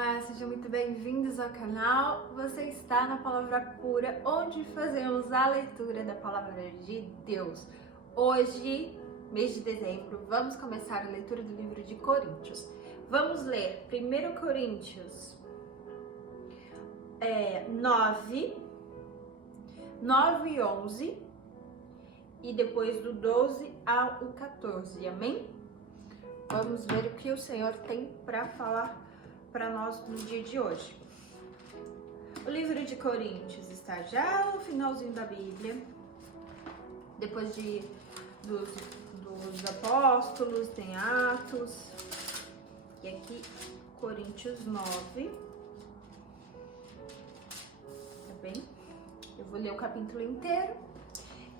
Olá, sejam muito bem-vindos ao canal. Você está na Palavra Pura, onde fazemos a leitura da Palavra de Deus. Hoje, mês de dezembro, vamos começar a leitura do livro de Coríntios. Vamos ler 1 Coríntios 9 e 11 e depois do 12 ao 14, amém? Vamos ver o que o Senhor tem para falar para nós no dia de hoje. O livro de Coríntios está já no finalzinho da Bíblia, depois dos apóstolos, tem Atos, e aqui Coríntios 9, tá bem? Eu vou ler o capítulo inteiro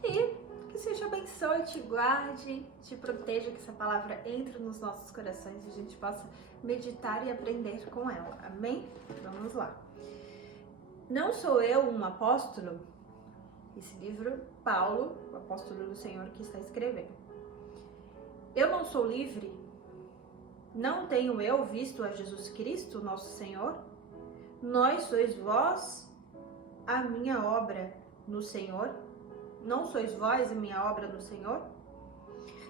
e que o Senhor te abençoe, te guarde, te proteja, que essa palavra entre nos nossos corações e a gente possa meditar e aprender com ela, amém? Vamos lá. Não sou eu um apóstolo? Esse livro, Paulo, o apóstolo do Senhor, que está escrevendo. Eu não sou livre? Não tenho eu visto a Jesus Cristo, nosso Senhor? Nós sois vós a minha obra no Senhor? Não sois vós a minha obra no Senhor?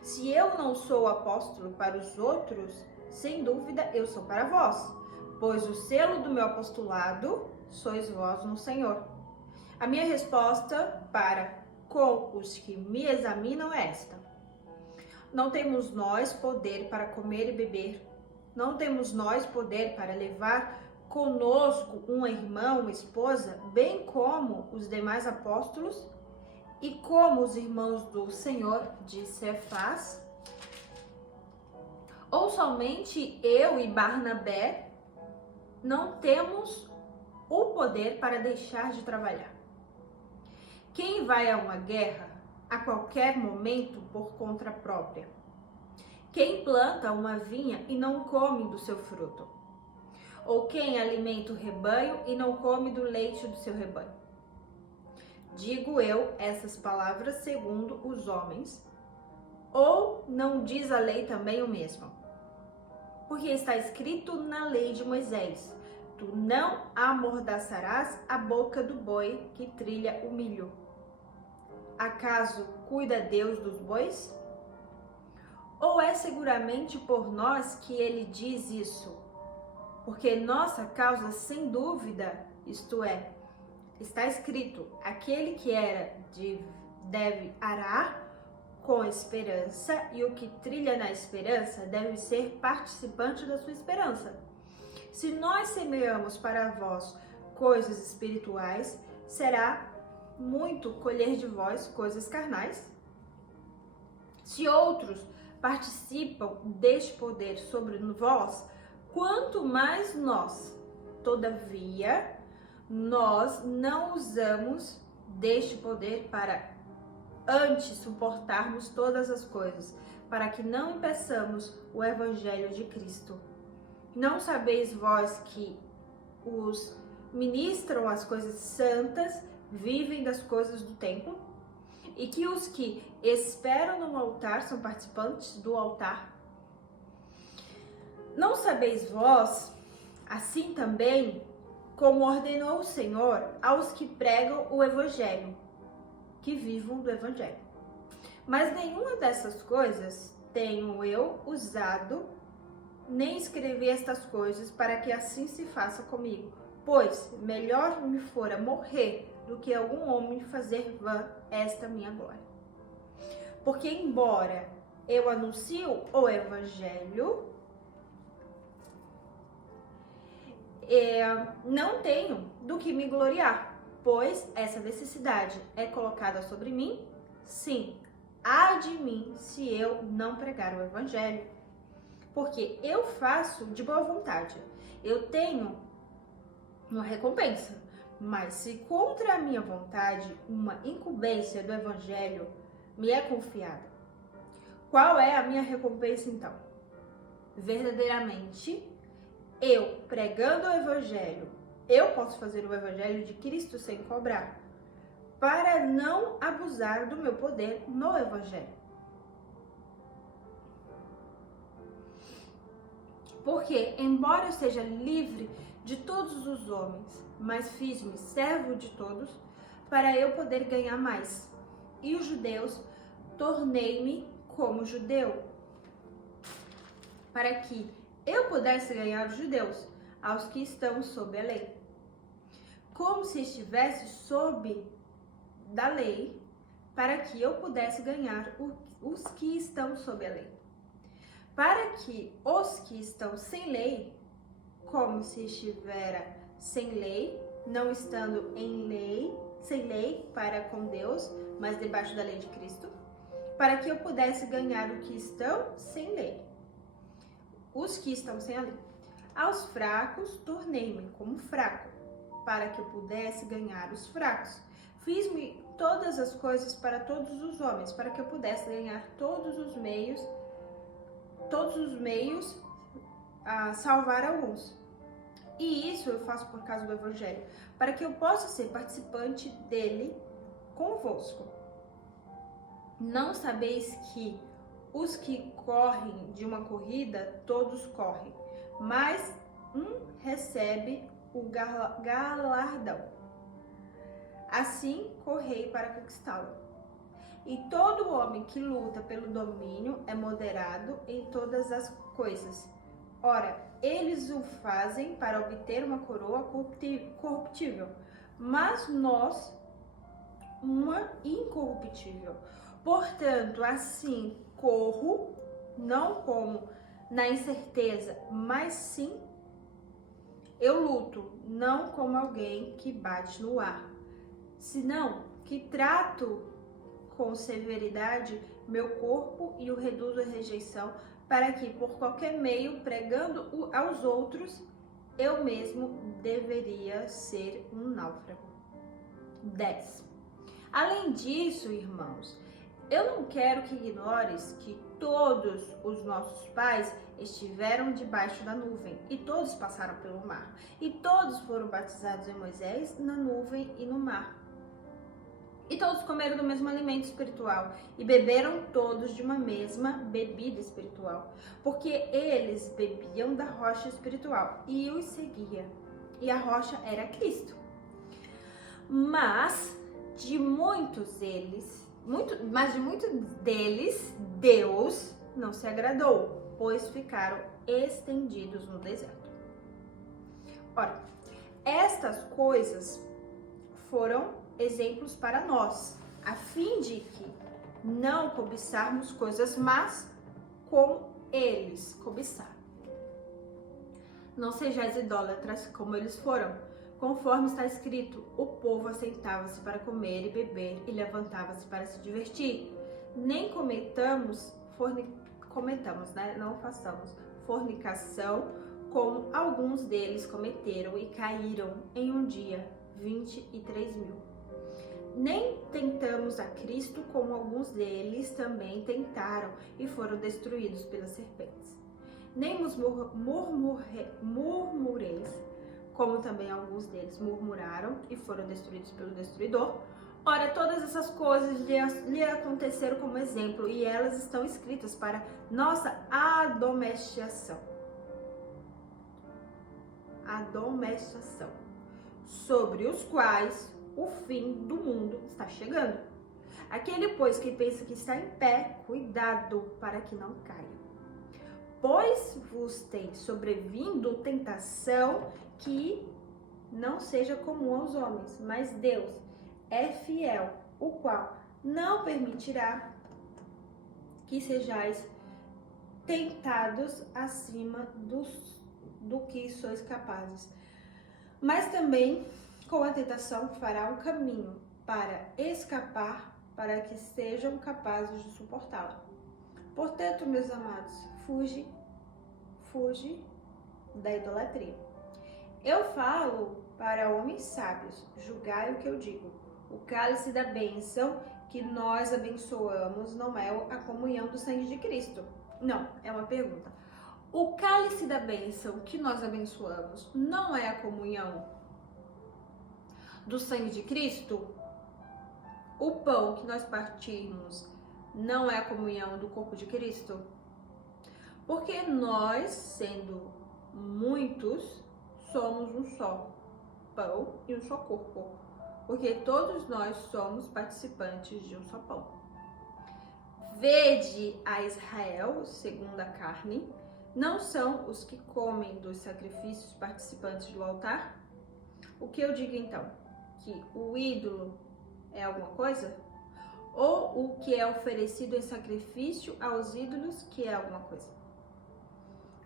Se eu não sou apóstolo para os outros, sem dúvida eu sou para vós, pois o selo do meu apostolado sois vós no Senhor. A minha resposta para com os que me examinam é esta: não temos nós poder para comer e beber, não temos nós poder para levar conosco um irmão, uma esposa, bem como os demais apóstolos e como os irmãos do Senhor de Cefás? Ou somente eu e Barnabé não temos o poder para deixar de trabalhar? Quem vai a uma guerra a qualquer momento por conta própria? Quem planta uma vinha e não come do seu fruto? Ou quem alimenta o rebanho e não come do leite do seu rebanho? Digo eu essas palavras segundo os homens, ou não diz a lei também o mesmo? Porque está escrito na lei de Moisés: tu não amordaçarás a boca do boi que trilha o milho. Acaso cuida Deus dos bois? Ou é seguramente por nós que ele diz isso? Porque nossa causa, sem dúvida, isto é, está escrito: aquele que deve arar com esperança, e o que trilha na esperança deve ser participante da sua esperança. Se nós semeamos para vós coisas espirituais, será muito colher de vós coisas carnais. Se outros participam deste poder sobre vós, quanto mais nós. Todavia, nós não usamos deste poder para antes suportarmos todas as coisas, para que não impeçamos o evangelho de Cristo. Não sabeis vós que os ministram as coisas santas vivem das coisas do templo? E que os que esperam no altar são participantes do altar? Não sabeis vós, assim também, como ordenou o Senhor aos que pregam o evangelho, que vivam do evangelho. Mas nenhuma dessas coisas tenho eu usado, nem escrevi estas coisas para que assim se faça comigo, pois melhor me fora morrer do que algum homem fazer vã esta minha glória. Porque embora eu anuncio o evangelho, não tenho do que me gloriar, pois essa necessidade é colocada sobre mim. Sim, ai de mim se eu não pregar o evangelho, porque eu faço de boa vontade, eu tenho uma recompensa. Mas se contra a minha vontade uma incumbência do evangelho me é confiada, qual é a minha recompensa então? Verdadeiramente, eu pregando o evangelho, eu posso fazer o evangelho de Cristo sem cobrar, para não abusar do meu poder no evangelho. Porque, embora eu seja livre de todos os homens, mas fiz-me servo de todos, para eu poder ganhar mais. E os judeus, tornei-me como judeu, para que eu pudesse ganhar os judeus, aos que estão sob a lei, como se estivesse sob da lei, para que eu pudesse ganhar os que estão sob a lei. Para que os que estão sem lei, como se estivera sem lei, não estando em lei, sem lei para com Deus, mas debaixo da lei de Cristo, para que eu pudesse ganhar o que estão sem lei, os que estão sem a lei. Aos fracos tornei-me como fraco, para que eu pudesse ganhar os fracos. Fiz-me todas as coisas para todos os homens, para que eu pudesse ganhar todos os meios a salvar alguns. E isso eu faço por causa do Evangelho, para que eu possa ser participante dele convosco. Não sabeis que os que correm de uma corrida, todos correm, mas um recebe o galardão. Assim, correi para conquistá-lo. E todo homem que luta pelo domínio é moderado em todas as coisas. Ora, eles o fazem para obter uma coroa corruptível, mas nós uma incorruptível. Portanto, assim corro, não como na incerteza, mas sim eu luto, não como alguém que bate no ar, senão que trato com severidade meu corpo e o reduzo à rejeição, para que, por qualquer meio, pregando aos outros, eu mesmo deveria ser um náufrago. 10. Além disso, irmãos, eu não quero que ignores que todos os nossos pais estiveram debaixo da nuvem, e todos passaram pelo mar, e todos foram batizados em Moisés, na nuvem e no mar. E todos comeram do mesmo alimento espiritual e beberam todos de uma mesma bebida espiritual, porque eles bebiam da rocha espiritual e os seguia. E a rocha era Cristo. Mas de muitos deles, Deus não se agradou, pois ficaram estendidos no deserto. Ora, estas coisas foram exemplos para nós, a fim de que não cobiçarmos coisas más como eles cobiçaram. Não sejais idólatras como eles foram, conforme está escrito: o povo assentava-se para comer e beber e levantava-se para se divertir. Nem não façamos fornicação, como alguns deles cometeram e caíram em um dia 23.000. Nem tentamos a Cristo, como alguns deles também tentaram e foram destruídos pelas serpentes. Nem nos murmureis, como também alguns deles murmuraram e foram destruídos pelo destruidor. Ora, todas essas coisas lhe aconteceram como exemplo, e elas estão escritas para nossa admoestação, sobre os quais o fim do mundo está chegando. Aquele, pois, que pensa que está em pé, cuidado para que não caia. Pois vos tem sobrevindo tentação que não seja comum aos homens, mas Deus é fiel, o qual não permitirá que sejais tentados acima do que sois capazes, mas também com a tentação fará um caminho para escapar, para que sejam capazes de suportá-la. Portanto, meus amados, fuge da idolatria. Eu falo para homens sábios, julgai o que eu digo. O cálice da bênção que nós abençoamos não é a comunhão do sangue de Cristo. Não, é uma pergunta. O cálice da bênção que nós abençoamos não é a comunhão do sangue de Cristo? O pão que nós partimos não é a comunhão do corpo de Cristo? Porque nós, sendo muitos, somos um só pão e um só corpo. Porque todos nós somos participantes de um só pão. Vede a Israel, segundo a carne, não são os que comem dos sacrifícios participantes do altar? O que eu digo então? Que o ídolo é alguma coisa? Ou o que é oferecido em sacrifício aos ídolos que é alguma coisa?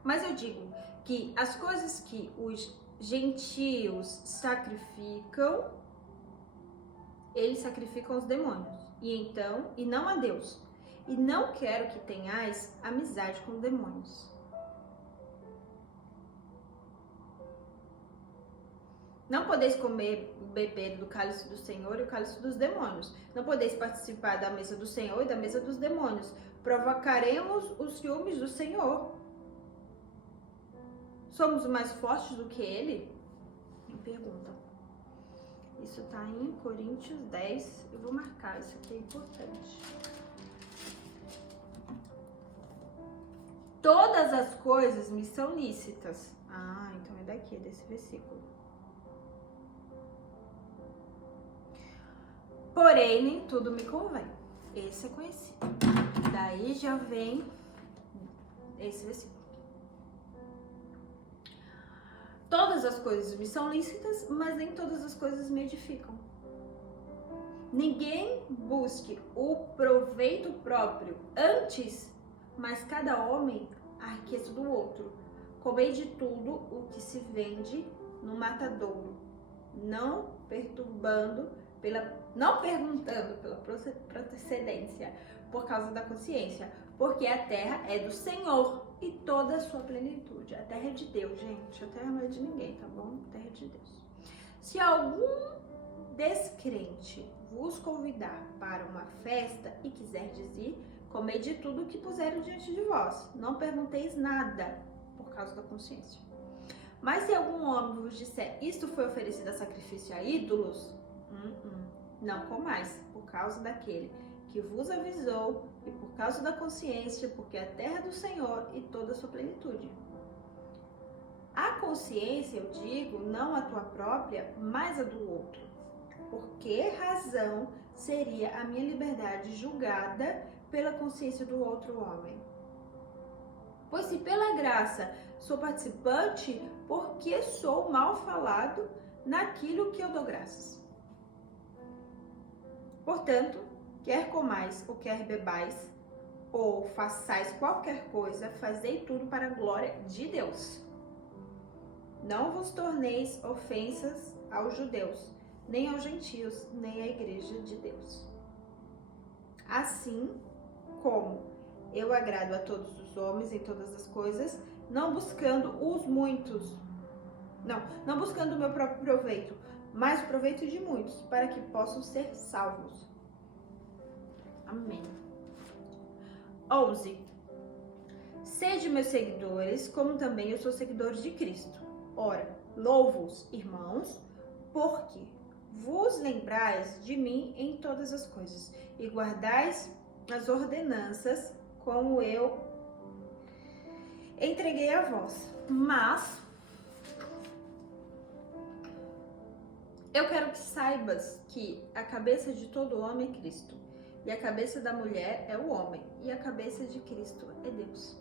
Mas eu digo que as coisas que os gentios sacrificam, eles sacrificam os demônios, e não a Deus. E não quero que tenhais amizade com demônios. Não podeis comer e beber do cálice do Senhor e o cálice dos demônios. Não podeis participar da mesa do Senhor e da mesa dos demônios. Provocaremos os ciúmes do Senhor. Somos mais fortes do que ele? Me perguntam. Isso está em Coríntios 10. Eu vou marcar, isso aqui é importante. Todas as coisas me são lícitas. Ah, então é daqui, desse versículo. Porém, nem tudo me convém. Esse é conhecido. Daí já vem esse versículo. Todas as coisas me são lícitas, mas nem todas as coisas me edificam. Ninguém busque o proveito próprio antes, mas cada homem a riqueza do outro. Comei de tudo o que se vende no matadouro, não perguntando pela procedência, por causa da consciência, porque a terra é do Senhor e toda a sua plenitude. A terra é de Deus, gente, a terra não é de ninguém, tá bom? A terra é de Deus. Se algum descrente vos convidar para uma festa e quiserdes ir, comei de tudo o que puserem diante de vós. Não pergunteis nada por causa da consciência. Mas se algum homem vos disser, isto foi oferecido a sacrifício a ídolos, não comais, por causa daquele que vos avisou e por causa da consciência, porque a terra é do Senhor e toda a sua plenitude. A consciência, eu digo, não a tua própria, mas a do outro. Por que razão seria a minha liberdade julgada pela consciência do outro homem? Pois se pela graça sou participante, por que sou mal falado naquilo que eu dou graças? Portanto, quer comais ou quer bebais, ou façais qualquer coisa, fazei tudo para a glória de Deus. Não vos torneis ofensas aos judeus, nem aos gentios, nem à igreja de Deus. Assim como eu agrado a todos os homens em todas as coisas, não buscando os muitos, não buscando o meu próprio proveito, mas o proveito de muitos, para que possam ser salvos. Amém. 11. Sede meus seguidores, como também eu sou seguidor de Cristo. Ora, louvo-os, irmãos, porque vos lembrais de mim em todas as coisas, e guardais as ordenanças como eu entreguei a vós. Mas eu quero que saibas que a cabeça de todo homem é Cristo, e a cabeça da mulher é o homem, e a cabeça de Cristo é Deus.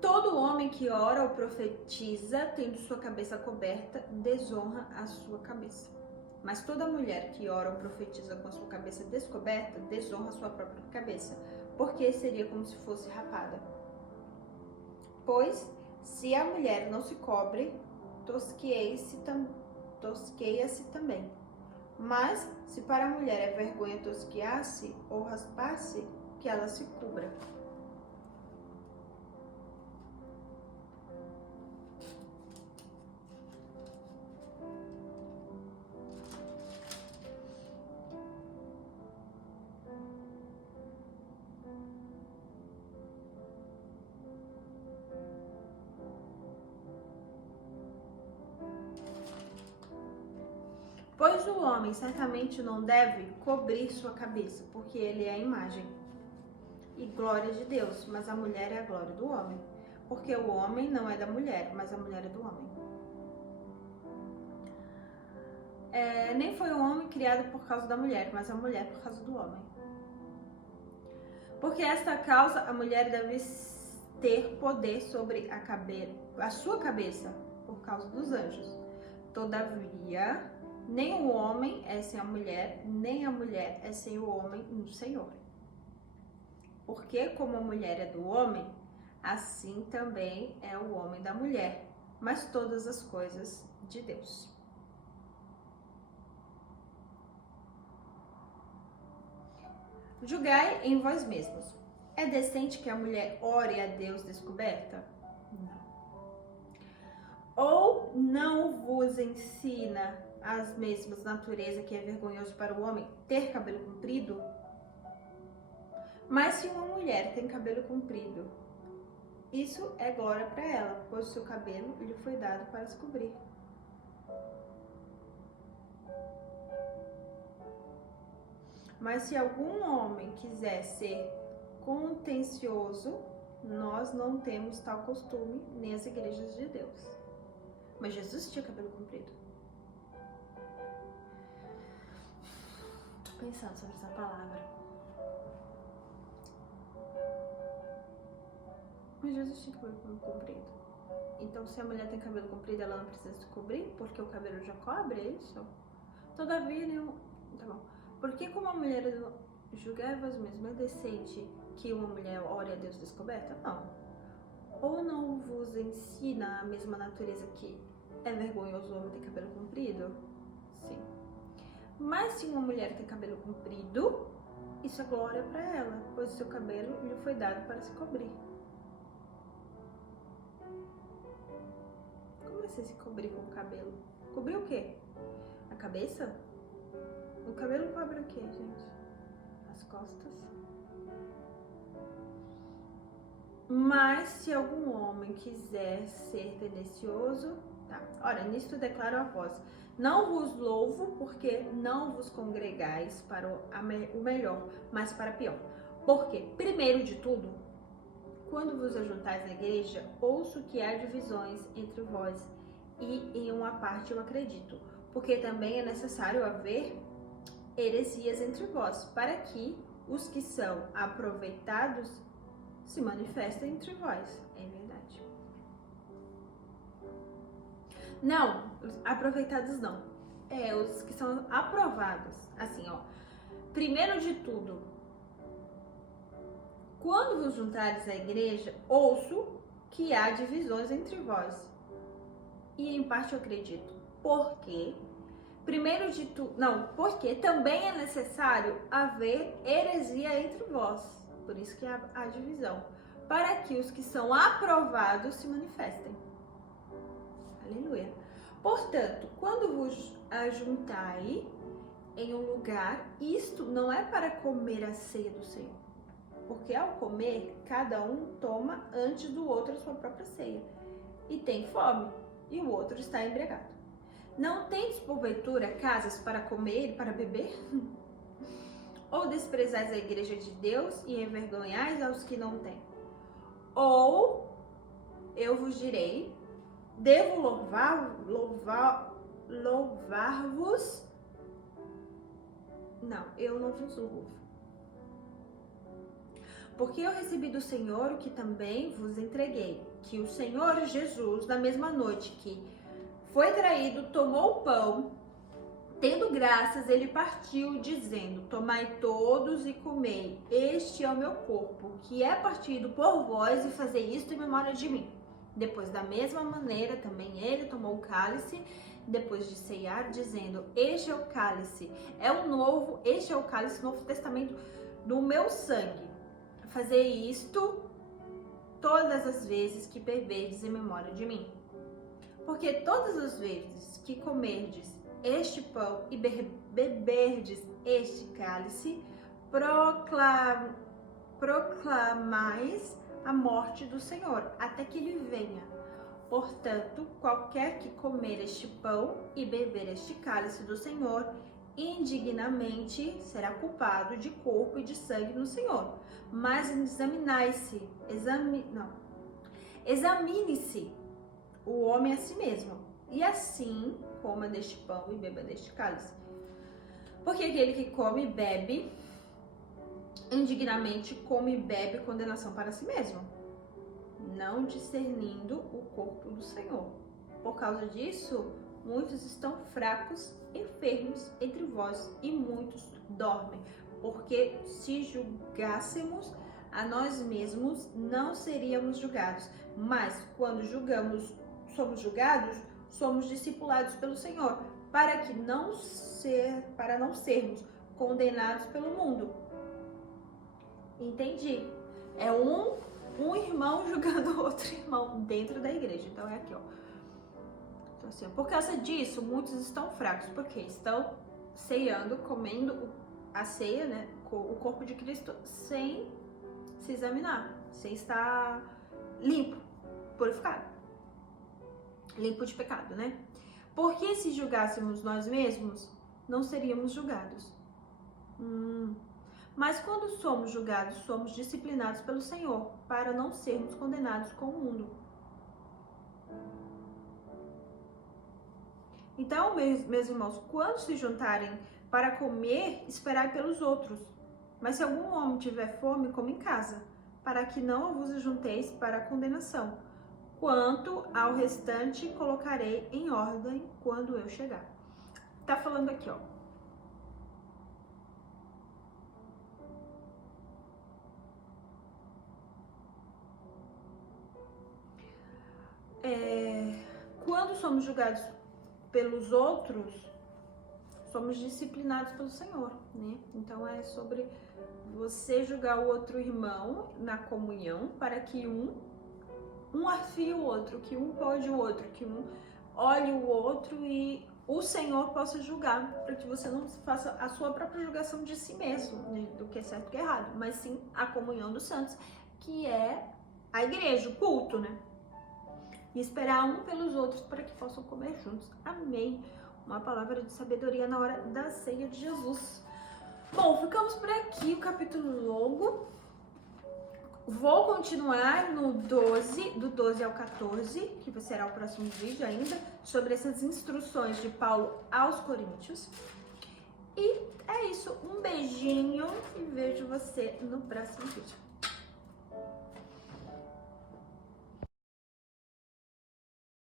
Todo homem que ora ou profetiza, tendo sua cabeça coberta, desonra a sua cabeça. Mas toda mulher que ora ou profetiza com a sua cabeça descoberta, desonra a sua própria cabeça, porque seria como se fosse rapada. Pois, se a mulher não se cobre, tosqueia-se também. Mas, se para a mulher é vergonha tosquear-se ou raspar-se, que ela se cubra. Pois o homem certamente não deve cobrir sua cabeça, porque ele é a imagem. e glória de Deus, mas a mulher é a glória do homem. Porque o homem não é da mulher, mas a mulher é do homem. Nem foi o homem criado por causa da mulher, mas a mulher por causa do homem. Porque esta causa a mulher deve ter poder sobre a sua cabeça, por causa dos anjos. Todavia, nem o homem é sem a mulher, nem a mulher é sem o homem no Senhor. Porque como a mulher é do homem, assim também é o homem da mulher, mas todas as coisas de Deus. Julgai em vós mesmos. É decente que a mulher ore a Deus descoberta? Não. Ou não vos ensina as mesmas natureza que é vergonhoso para o homem ter cabelo comprido? Mas se uma mulher tem cabelo comprido, isso é glória para ela, pois o seu cabelo lhe foi dado para se cobrir. Mas se algum homem quiser ser contencioso, nós não temos tal costume nem as igrejas de Deus. Mas Jesus tinha cabelo comprido. Tô pensando sobre essa palavra. Mas Jesus tinha cabelo comprido. Então, se a mulher tem cabelo comprido, ela não precisa se cobrir, porque o cabelo já cobre, é isso? Todavia, nenhum... Tá bom. Porque como a mulher julgai-vos mesmo, é decente que uma mulher ore a Deus descoberta? Não. Ou não vos ensina a mesma natureza que é vergonhoso o homem ter cabelo comprido? Sim. Mas se uma mulher tem cabelo comprido, isso é glória para ela, pois o seu cabelo lhe foi dado para se cobrir. Como é se cobrir com o cabelo? Cobrir o quê? A cabeça? O cabelo cobre o quê, gente? As costas. Mas se algum homem quiser ser tendencioso, tá? Ora, nisto declaro a vós: não vos louvo, porque não vos congregais para o melhor, mas para pior. Porque, primeiro de tudo, quando vos ajuntais na igreja, ouço que há divisões entre vós, e em uma parte eu acredito, porque também é necessário haver heresias entre vós, para que os que são aproveitados se manifestem entre vós. É verdade. Não, aproveitados não. Os que são aprovados. Assim, ó. Primeiro de tudo, quando vos juntares à igreja, ouço que há divisões entre vós. E em parte eu acredito. Porque porque também é necessário haver heresia entre vós. Por isso que há divisão. Para que os que são aprovados se manifestem. Aleluia. Portanto, quando vos ajuntai em um lugar, isto não é para comer a ceia do Senhor. Porque ao comer, cada um toma antes do outro a sua própria ceia. E tem fome, e o outro está embriagado. Não tendes porventura casas para comer e para beber? Ou desprezais a igreja de Deus e envergonhais aos que não têm? Ou eu vos direi, devo louvar-vos? Não, eu não vos louvo. Porque eu recebi do Senhor o que também vos entreguei, que o Senhor Jesus, na mesma noite que foi traído, tomou o pão, tendo graças, ele partiu, dizendo: tomai todos e comei, este é o meu corpo, que é partido por vós, e fazei isto em memória de mim. Depois, da mesma maneira, também ele tomou o cálice, depois de ceiar, dizendo: este é o cálice, este é o cálice do Novo Testamento do meu sangue. Fazei isto todas as vezes que beberdes em memória de mim. Porque todas as vezes que comerdes este pão e beberdes este cálice, proclamais a morte do Senhor, até que ele venha. Portanto, qualquer que comer este pão e beber este cálice do Senhor indignamente será culpado de corpo e de sangue no Senhor. Mas examine-se o homem a si mesmo, e assim coma deste pão e beba deste cálice. Porque aquele que come e bebe indignamente, come e bebe condenação para si mesmo, não discernindo o corpo do Senhor. Por causa disso, muitos estão fracos, enfermos entre vós, e muitos dormem. Porque se julgássemos a nós mesmos, não seríamos julgados. Mas quando somos julgados, somos discipulados pelo Senhor, para não sermos condenados pelo mundo. Entendi. É um irmão julgando outro irmão dentro da igreja. Então é aqui, ó. Então, assim, por causa disso, muitos estão fracos, porque estão ceando, comendo a ceia, né, o corpo de Cristo, sem se examinar, sem estar limpo, purificado, limpo de pecado, né? Porque se julgássemos nós mesmos, não seríamos julgados. Mas quando somos julgados, somos disciplinados pelo Senhor, para não sermos condenados com o mundo. Então, meus irmãos, quando se juntarem para comer, esperai pelos outros. Mas se algum homem tiver fome, coma em casa, para que não vos ajunteis para a condenação. Quanto ao restante, colocarei em ordem quando eu chegar. Tá falando aqui, ó. Quando somos julgados pelos outros, somos disciplinados pelo Senhor, né? Então é sobre você julgar o outro irmão na comunhão, para que um afie o outro, que um pode o outro, que um olhe o outro e o Senhor possa julgar, para que você não faça a sua própria julgação de si mesmo, do que é certo e que é errado, mas sim a comunhão dos santos, que é a igreja, o culto, né? E esperar um pelos outros para que possam comer juntos. Amém. Uma palavra de sabedoria na hora da ceia de Jesus. Bom, ficamos por aqui, o capítulo longo. Vou continuar no 12, do 12 ao 14, que será o próximo vídeo ainda, sobre essas instruções de Paulo aos Coríntios. E é isso, um beijinho e vejo você no próximo vídeo.